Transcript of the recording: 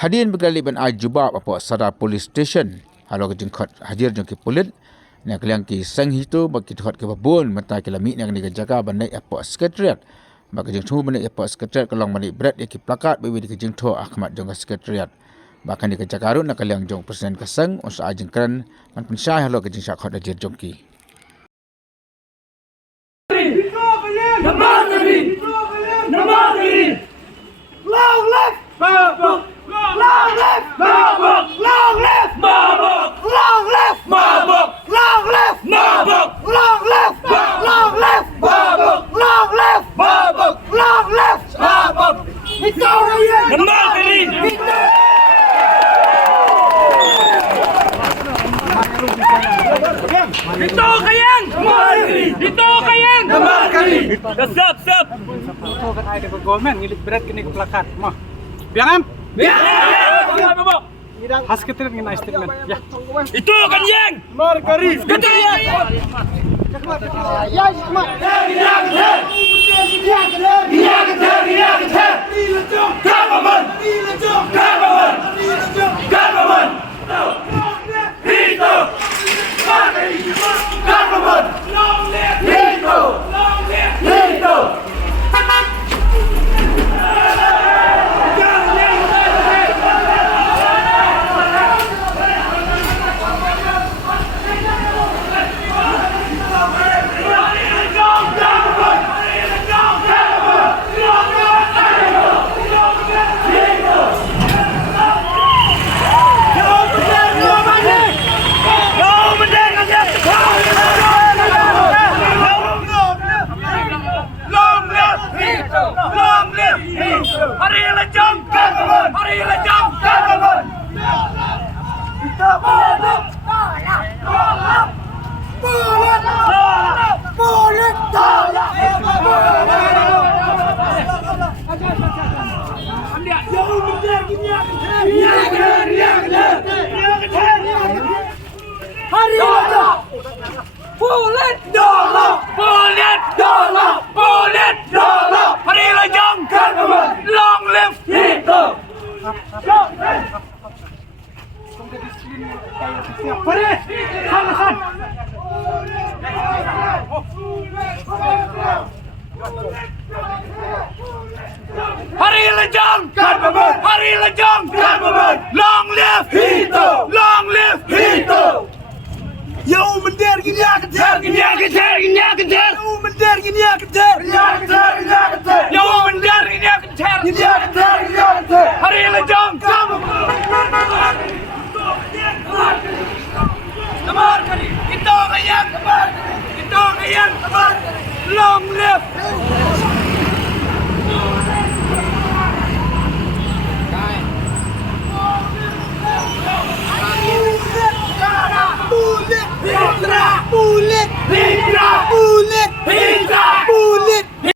Hadirin bergaliban ajubab apa Sada Police Station. Halo ke jengkot hadir jengki polis. Nak kalian ki sang hitu bagi tuhat ke babun mata kala mi nak ni jaga bandai apa sekretariat. Bagi jeng tu bandai apa sekretariat kalong bandai berat ki plakat bewi di jeng tu Ahmad jeng sekretariat. Bahkan di jaga nak kalian jeng presiden kesang usaha jeng keren man pensyai halo ke jeng syakhat hadir jengki. Long live Mabuk! Long live Mabuk! Long live Mabuk! Long live Mabuk! Long live Mabuk! Long live Long live Mabuk! Long live Mabuk! Long live Mabuk! Victoria! Kembali! Dito kayang! Dito kayang! Siap, siap! Ito kan ay nag-government, ngilit berat kini ke plakat. Mah. Biangan? Biang! Has kita dengan statement. Ya. Itu kan yang! Markari. Kata yang! Hari lejang government! Hari lejang government! Kita tolak! Boleh tolak! Hari lejang! Boleh tolak! Boleh tolak! Boleh tolak! Hari lejang government! Long live Hitler! Long live! Pare! Halasan. Hari lejang government! Hari lejang government! Long live Hitler! Long live Hitler! Ya umender gini akan ter. Gini akan ter! Umender gini akan ter. Ya umender gini akan ter! Gini akan ter. Hari lejang government! Kemar kali! Kita kayang kemar! Kita kayang kemar! Long live!